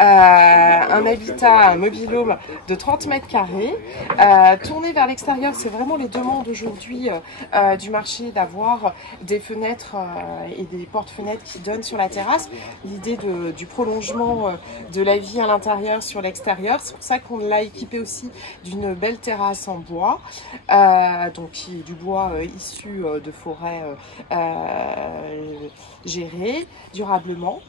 un habitat, un mobil-home de 30 mètres carrés, tourné vers l'extérieur. C'est vraiment les demandes aujourd'hui du marché d'avoir des fenêtres et des portes-fenêtres qui donnent sur la terrasse. L'idée du prolongement de la vie à l'intérieur sur l'extérieur. C'est pour ça qu'on l'a équipé aussi d'une belle terrasse en bois, donc qui est du bois issu de forêts gérées durablement.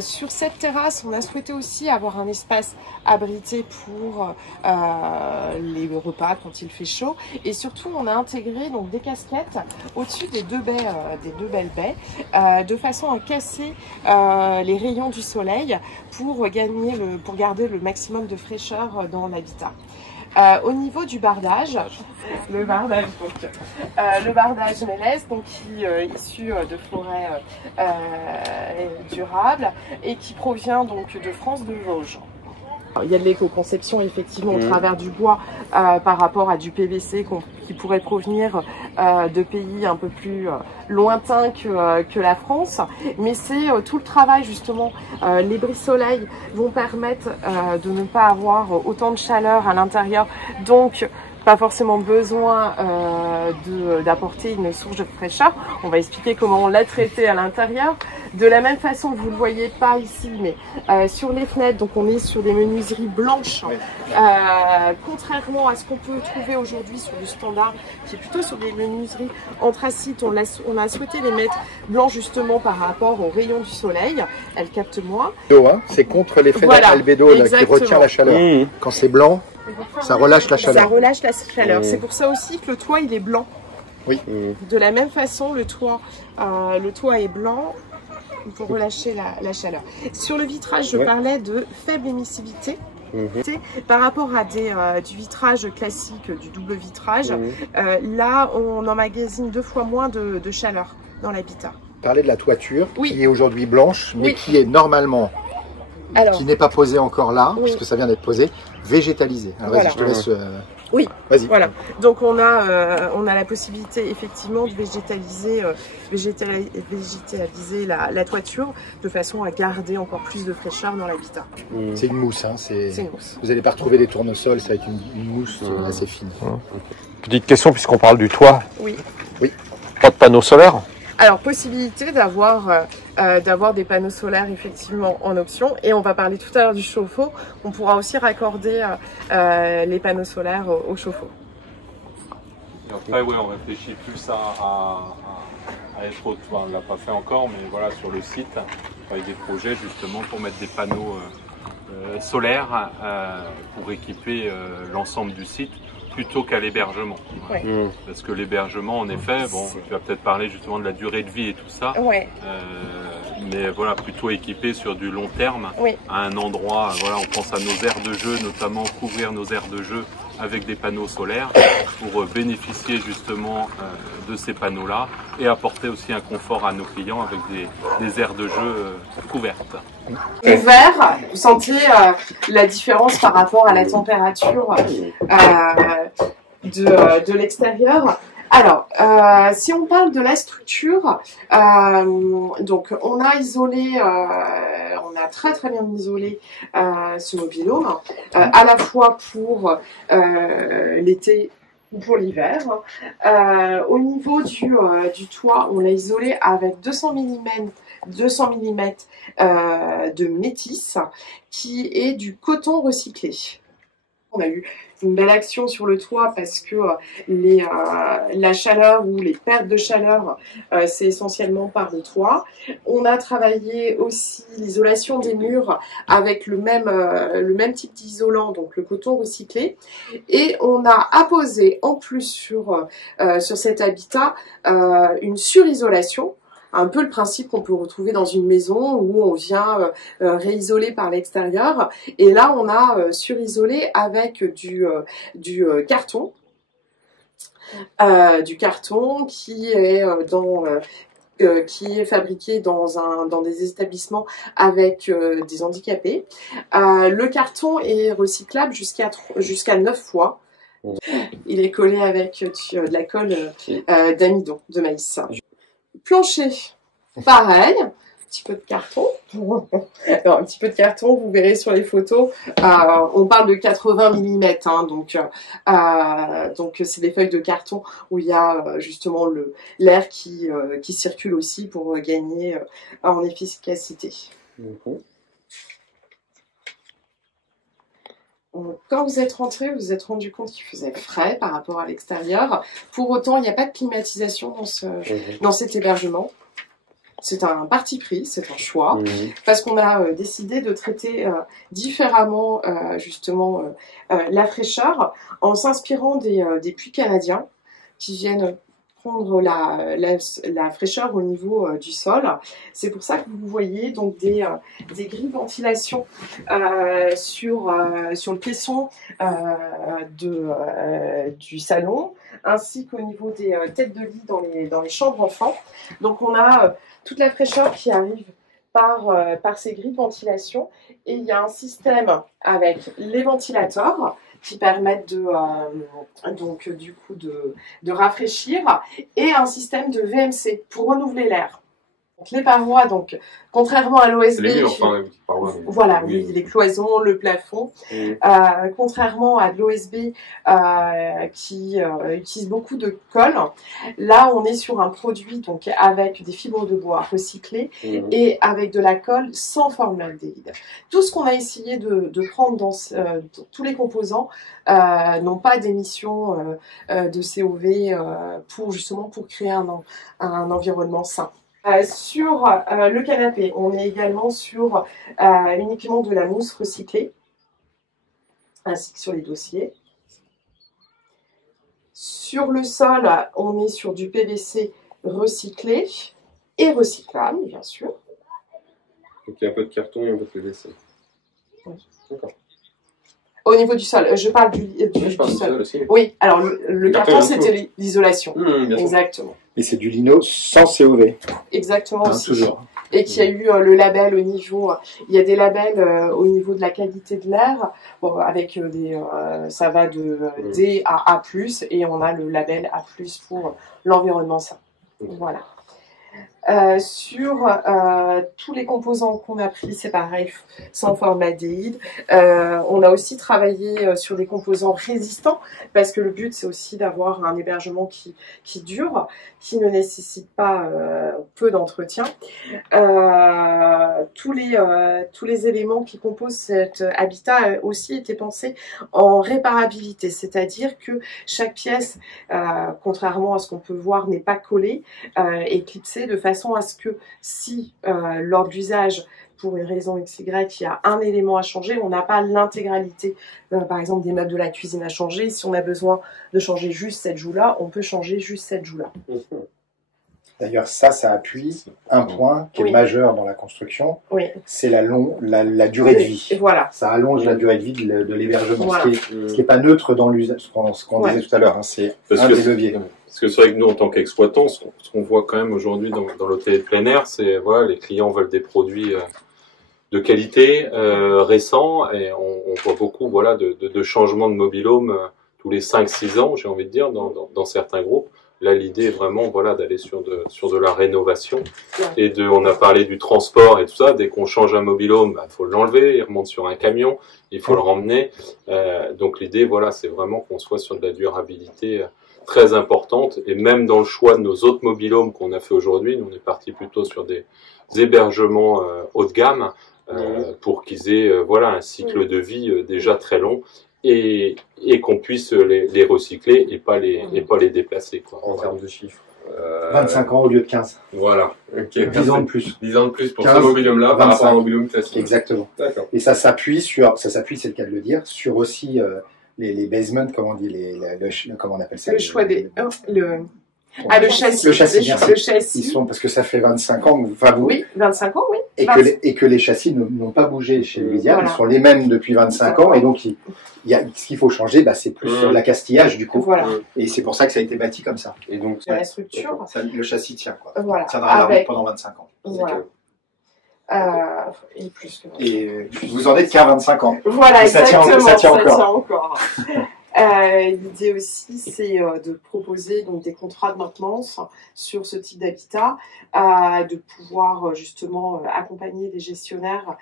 Sur cette terrasse, on a souhaité aussi avoir un espace abrité pour les repas quand il fait chaud, et surtout on a intégré donc des casquettes au-dessus des deux belles baies, de façon à casser les rayons du soleil pour garder le maximum de fraîcheur dans l'habitat. Au niveau du bardage, le bardage Mélès, donc qui est issu de forêts durables et qui provient donc de France de Vosges. Il y a de l'éco-conception effectivement au travers du bois par rapport à du PVC qui pourrait provenir de pays un peu plus lointains que la France. Mais c'est tout le travail justement. Les brise-soleil vont permettre de ne pas avoir autant de chaleur à l'intérieur. Donc pas forcément besoin d'apporter une source de fraîcheur. On va expliquer comment on l'a traité à l'intérieur. De la même façon, vous ne le voyez pas ici, mais sur les fenêtres, donc on est sur des menuiseries blanches, contrairement à ce qu'on peut trouver aujourd'hui sur du standard, qui est plutôt sur des menuiseries anthracites. On a souhaité les mettre blancs justement par rapport aux rayons du soleil. Elles captent moins. C'est contre l'effet d'albédo qui retient la chaleur. Quand c'est blanc, ça relâche la chaleur. Ça relâche la chaleur. C'est pour ça aussi que le toit il est blanc. Oui. De la même façon, le toit est blanc pour relâcher la chaleur. Sur le vitrage, je parlais de faible émissivité. Par rapport à du vitrage classique, du double vitrage, là on emmagasine 2 fois moins de chaleur dans l'habitat. Parler de la toiture qui est aujourd'hui blanche, mais qui est normalement, qui n'est pas posée encore là, puisque ça vient d'être posé, végétalisée. Alors vas-y, je te laisse. Oui, vas-y. Voilà. Donc on a la possibilité effectivement de végétaliser la toiture de façon à garder encore plus de fraîcheur dans l'habitat. C'est une mousse, hein. C'est une mousse. Vous n'allez pas retrouver des tournesols, c'est avec une mousse assez fine. Petite question puisqu'on parle du toit. Oui. Pas de panneaux solaires? Alors, possibilité d'avoir des panneaux solaires effectivement en option, et on va parler tout à l'heure du chauffe-eau. On pourra aussi raccorder les panneaux solaires au chauffe-eau. Et après, oui, on réfléchit plus à être autre. Enfin, on ne l'a pas fait encore, mais voilà, sur le site, avec des projets justement pour mettre des panneaux solaires pour équiper l'ensemble du site, plutôt qu'à l'hébergement. Parce que l'hébergement, en effet, bon, tu vas peut-être parler justement de la durée de vie et tout ça, mais voilà, plutôt équipé sur du long terme, à un endroit, voilà, on pense à nos aires de jeu, notamment couvrir nos aires de jeu avec des panneaux solaires pour bénéficier justement de ces panneaux-là et apporter aussi un confort à nos clients avec des aires de jeu couvertes. Ouvert, vous sentez la différence par rapport à la température de l'extérieur. Alors, si on parle de la structure, donc on a isolé, on a très bien isolé ce mobil-home, à la fois pour l'été ou pour l'hiver. Au niveau du toit, on l'a isolé avec 200 mm de métis, qui est du coton recyclé. On a eu une belle action sur le toit parce que la chaleur ou les pertes de chaleur, c'est essentiellement par le toit. On a travaillé aussi l'isolation des murs avec le même type d'isolant, donc le coton recyclé. Et on a apposé en plus sur cet habitat une surisolation. Un peu le principe qu'on peut retrouver dans une maison où on vient réisoler par l'extérieur. Et là, on a surisolé avec du carton. Du carton qui est fabriqué dans des établissements avec des handicapés. Le carton est recyclable jusqu'à 9 fois. Il est collé avec de la colle d'amidon, de maïs. Plancher, pareil, petit peu de carton. Alors, un petit peu de carton, vous verrez sur les photos. On parle de 80 mm, hein, donc c'est des feuilles de carton où il y a justement l'air qui circule aussi pour gagner en efficacité. Quand vous êtes rentré, vous vous êtes rendu compte qu'il faisait frais par rapport à l'extérieur. Pour autant, il n'y a pas de climatisation dans cet hébergement. C'est un parti pris, c'est un choix, parce qu'on a décidé de traiter différemment justement la fraîcheur en s'inspirant des puits canadiens qui viennent prendre la fraîcheur au niveau du sol. C'est pour ça que vous voyez donc des grilles de ventilation sur le caisson du salon, ainsi qu'au niveau des têtes de lit dans les chambres enfants. Donc on a toute la fraîcheur qui arrive par ces grilles de ventilation, et il y a un système avec les ventilateurs qui permettent de rafraîchir, et un système de VMC pour renouveler l'air. Donc les parois, donc contrairement à l'OSB, voilà, oui, les cloisons, le plafond, contrairement à l'OSB qui utilise beaucoup de colle, là on est sur un produit donc avec des fibres de bois recyclées et avec de la colle sans formaldéhyde. Tout ce qu'on a essayé de prendre dans tous les composants n'ont pas d'émissions de COV pour créer un environnement sain. Sur le canapé, on est également sur uniquement de la mousse recyclée, ainsi que sur les dossiers. Sur le sol, on est sur du PVC recyclé et recyclable, bien sûr. Donc il y a un peu de carton et un peu de PVC. Oui. D'accord. Au niveau du sol, je parle du sol. Aussi. Oui, alors le carton, c'était l'isolation. Exactement. Et c'est du lino sans COV. Exactement, aussi. Toujours. Et qui a eu le label au niveau, il y a des labels au niveau de la qualité de l'air, bon, avec ça va de D à A+, et on a le label A+, pour l'environnement sain. Voilà. Sur tous les composants qu'on a pris, c'est pareil, sans formaldéhyde. On a aussi travaillé sur des composants résistants, parce que le but c'est aussi d'avoir un hébergement qui dure, qui ne nécessite pas peu d'entretien. Tous les éléments qui composent cet habitat aussi étaient pensés en réparabilité, c'est-à-dire que chaque pièce, contrairement à ce qu'on peut voir, n'est pas collée, est clipsée de façon à ce que si lors de l'usage, pour une raison XY, il y a un élément à changer, on n'a pas l'intégralité, par exemple des meubles de la cuisine à changer. Si on a besoin de changer juste cette joue-là, on peut changer juste cette joue-là. D'ailleurs, ça appuie un point qui est majeur dans la construction, c'est la durée de vie. Voilà. Ça allonge la durée de vie de l'hébergement, voilà. Ce qui est pas neutre dans l'usage, ce qu'on disait tout à l'heure, hein, c'est un des leviers. Parce que c'est vrai que nous, en tant qu'exploitants, ce qu'on voit quand même aujourd'hui dans l'hôtel de plein air, c'est voilà, les clients veulent des produits de qualité, récents, et on voit beaucoup voilà, de changements de mobil-home tous les 5-6 ans, j'ai envie de dire, dans certains groupes. Là, l'idée est vraiment voilà, d'aller sur de la rénovation. Et on a parlé du transport et tout ça. Dès qu'on change un mobil-home, faut l'enlever, il remonte sur un camion, il faut le ramener. Donc l'idée, voilà, c'est vraiment qu'on soit sur de la durabilité très importante. Et même dans le choix de nos autres mobil-homes qu'on a fait aujourd'hui, nous on est parti plutôt sur des hébergements haut de gamme pour qu'ils aient voilà, un cycle de vie déjà très long. Et qu'on puisse les recycler et pas les déplacer, quoi. En termes de chiffres. 25 ans au lieu de 15. Voilà. Okay. 10 ans de plus. 10 ans de plus pour ce mobilium-là par rapport à un mobilium classique. Exactement. D'accord. Et ça s'appuie, c'est le cas de le dire, sur aussi les basements, comment on dit, comment on appelle ça? Le choix des... le châssis. Le châssis. Le châssis. Ils sont, parce que ça fait 25 ans, enfin vous. Oui, 25 ans, oui. Et que les châssis n'ont pas bougé chez Louisiane, ils sont les mêmes depuis 25 ans, et donc ce qu'il faut changer, c'est plus sur l'accastillage du coup. Voilà. Et c'est pour ça que ça a été bâti comme ça. Et donc la structure. Le châssis tient, quoi. Voilà. Ça tiendra la route pendant 25 ans. Voilà. Et plus que... Et vous en êtes qu'à 25 ans. Voilà, exactement. Ça tient encore. L'idée aussi, c'est de proposer donc des contrats de maintenance sur ce type d'habitat, de pouvoir justement accompagner les gestionnaires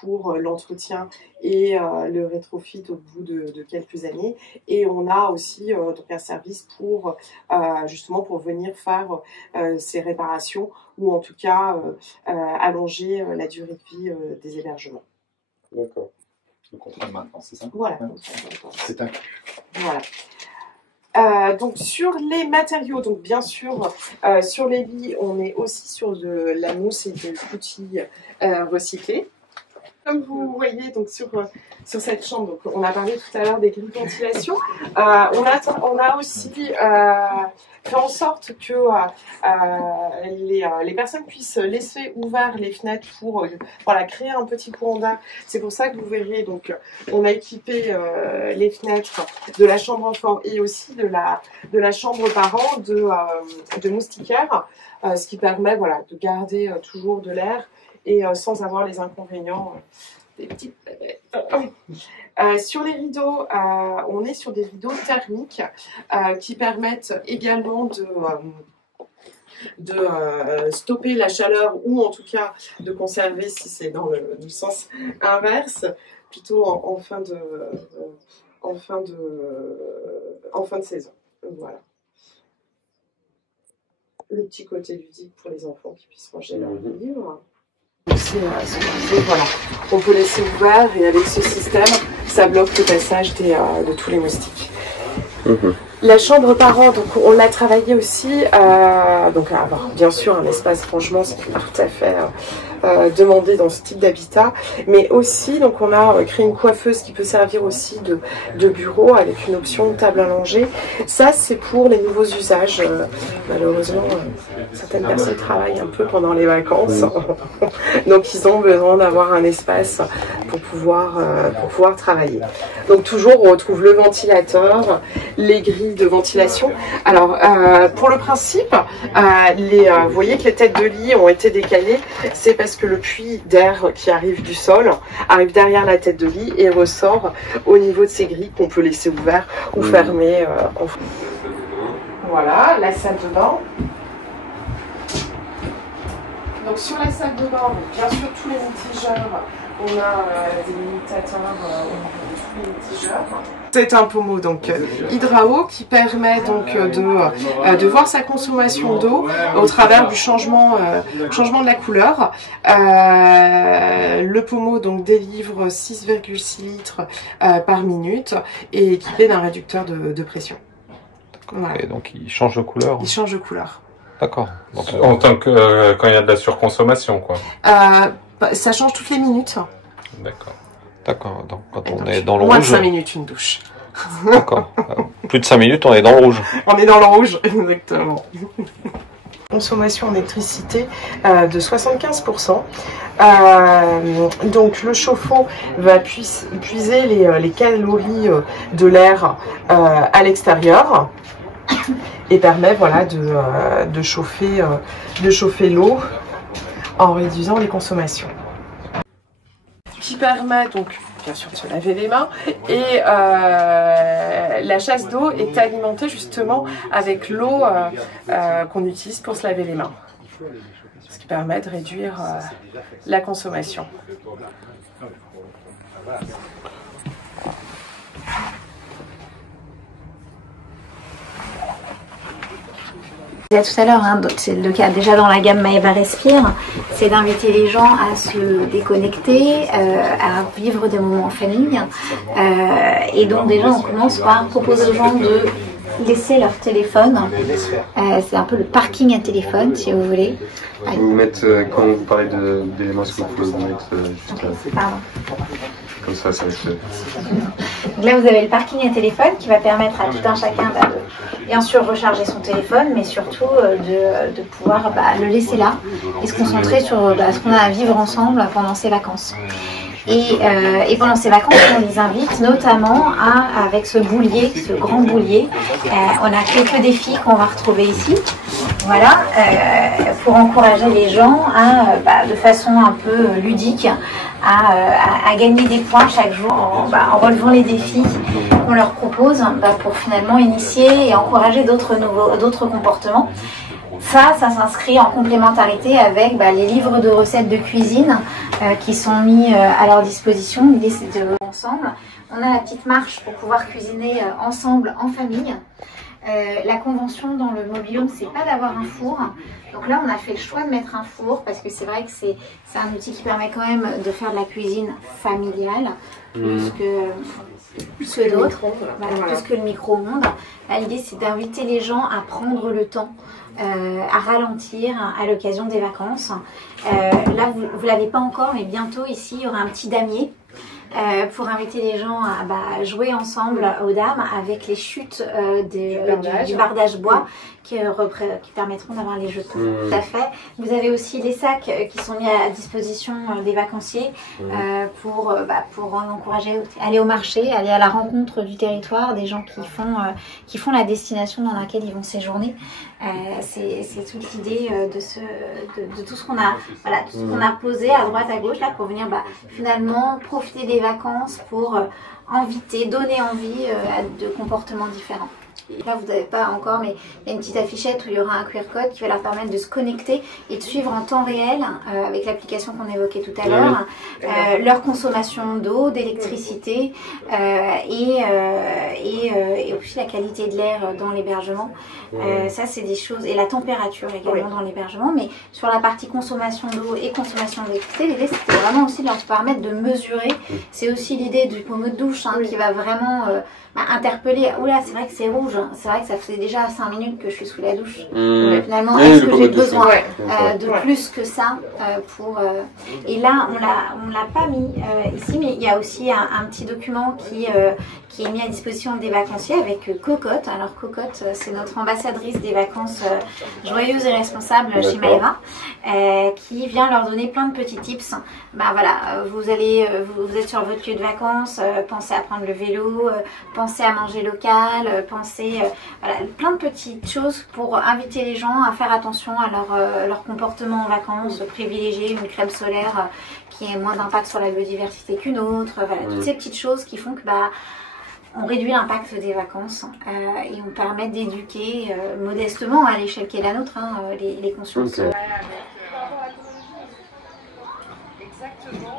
pour l'entretien et le rétrofit au bout de quelques années. Et on a aussi donc un service pour justement pour venir faire ces réparations ou en tout cas allonger la durée de vie des hébergements. D'accord. Le contrat de maintenance, c'est ça? Voilà. C'est inclus. Voilà. Donc sur les matériaux, donc bien sûr sur les lits, on est aussi sur de la mousse et de l'outil recyclé. Comme vous voyez donc sur cette chambre, donc on a parlé tout à l'heure des grilles de ventilation. On a aussi fait en sorte que les personnes puissent laisser ouvertes les fenêtres pour voilà, créer un petit courant d'air. C'est pour ça que vous verrez, donc on a équipé les fenêtres de la chambre enfant et aussi de la chambre parent de moustiquaires, ce qui permet voilà, de garder toujours de l'air et sans avoir les inconvénients des petites bébêtes. Sur les rideaux, on est sur des rideaux thermiques qui permettent également de stopper la chaleur ou en tout cas de conserver si c'est dans le sens inverse, plutôt en fin de saison. Voilà. Le petit côté ludique pour les enfants qui puissent ranger leurs livres. Voilà. On peut laisser ouvert et avec ce système, ça bloque le passage de tous les moustiques. La chambre parent, donc on l'a travaillé aussi, donc à avoir bien sûr un espace rangement, ce qui est tout à fait demandé dans ce type d'habitat, mais aussi donc on a créé une coiffeuse qui peut servir aussi de bureau avec une option de table allongée. Ça c'est pour les nouveaux usages. Malheureusement, certaines personnes travaillent un peu pendant les vacances, donc ils ont besoin d'avoir un espace pour pouvoir travailler. Donc toujours on retrouve le ventilateur, les grilles de ventilation. Alors pour le principe, vous voyez que les têtes de lit ont été décalées, c'est parce que le puits d'air qui arrive du sol arrive derrière la tête de lit et ressort au niveau de ces grilles qu'on peut laisser ouvertes ou fermer. Voilà, la salle de bain. Donc sur la salle de bain, bien sûr tous les mitigeurs, on a des limitateurs au niveau de tous les mitigeurs. C'est un pommeau donc Hydrao qui permet donc de voir sa consommation d'eau au travers du changement de la couleur. Le pommeau donc délivre 6,6 litres par minute et est équipé d'un réducteur de pression. Voilà. Et donc il change de couleur. Il change de couleur. D'accord. En tant que quand il y a de la surconsommation, quoi. Ça change toutes les minutes. D'accord. D'accord. Donc quand on est dans le rouge. Moins de 5 minutes une douche. D'accord. Plus de 5 minutes, on est dans le rouge. On est dans le rouge, exactement. Consommation en électricité de 75%. Donc le chauffe-eau va puiser les calories de l'air à l'extérieur et permet voilà, de chauffer l'eau en réduisant les consommations. Qui permet donc bien sûr de se laver les mains et la chasse d'eau est alimentée justement avec l'eau qu'on utilise pour se laver les mains, ce qui permet de réduire la consommation. Tout à l'heure, hein, c'est le cas déjà dans la gamme Maeva Respire, c'est d'inviter les gens à se déconnecter, à vivre des moments en famille. Et donc déjà on commence par proposer aux gens de laisser leur téléphone. C'est un peu le parking à téléphone si vous voulez. Vous mettez, quand vous parlez d'éléments, est-ce que vous pouvez vous mettre juste là? Comme ça va être... Donc là vous avez le parking à téléphone qui va permettre à tout un chacun de bien sûr recharger son téléphone, mais surtout de pouvoir le laisser là et se concentrer sur ce qu'on a à vivre ensemble pendant ces vacances. Et pendant ces vacances, on les invite notamment avec ce boulier, ce grand boulier. On a quelques défis qu'on va retrouver ici. Voilà, pour encourager les gens de façon un peu ludique à gagner des points chaque jour en relevant les défis qu'on leur propose pour finalement initier et encourager d'autres comportements. Ça s'inscrit en complémentarité avec les livres de recettes de cuisine qui sont mis à leur disposition. L'idée c'est de ensemble. On a la petite marche pour pouvoir cuisiner ensemble en famille. La convention dans le mobil-home, c'est pas d'avoir un four. Donc là, on a fait le choix de mettre un four parce que c'est vrai que c'est un outil qui permet quand même de faire de la cuisine familiale plus que d'autres, plus que le micro-ondes. L'idée, c'est d'inviter les gens à prendre le temps, à ralentir à l'occasion des vacances. Là, vous l'avez pas encore, mais bientôt ici, il y aura un petit damier. Pour inviter les gens à jouer ensemble aux dames avec les chutes du bardage bois qui permettront d'avoir les jetons. Tout à fait. Vous avez aussi les sacs qui sont mis à disposition des vacanciers pour encourager à aller au marché, aller à la rencontre du territoire, des gens qui font la destination dans laquelle ils vont séjourner. C'est toute l'idée de tout ce qu'on a posé à droite à gauche là pour venir finalement profiter des vacances pour donner envie de comportements différents. Là, vous n'avez pas encore, mais il y a une petite affichette où il y aura un QR code qui va leur permettre de se connecter et de suivre en temps réel, avec l'application qu'on évoquait tout à l'heure, leur consommation d'eau, d'électricité et aussi la qualité de l'air dans l'hébergement. Ça, c'est des choses, et la température également dans l'hébergement. Mais sur la partie consommation d'eau et consommation d'électricité, l'idée, c'était vraiment aussi de leur permettre de mesurer. C'est aussi l'idée du pommeau de douche qui va vraiment interpeller. Oula, c'est vrai que c'est rouge. C'est vrai que ça faisait déjà 5 minutes que je suis sous la douche. Finalement, est-ce que j'ai besoin de plus que ça Et là, on l'a pas mis ici, mais il y a aussi un petit document qui est mis à disposition des vacanciers avec Cocotte. Alors Cocotte, c'est notre ambassadrice des vacances joyeuses et responsables chez Maeva, qui vient leur donner plein de petits tips. Vous êtes sur votre lieu de vacances, pensez à prendre le vélo, pensez à manger local, pensez plein de petites choses pour inviter les gens à faire attention à leur comportement en vacances, privilégier une crème solaire qui ait moins d'impact sur la biodiversité qu'une autre. Toutes ces petites choses qui font que on réduit l'impact des vacances et on permet d'éduquer modestement à l'échelle qui est la nôtre les consciences. Exactement.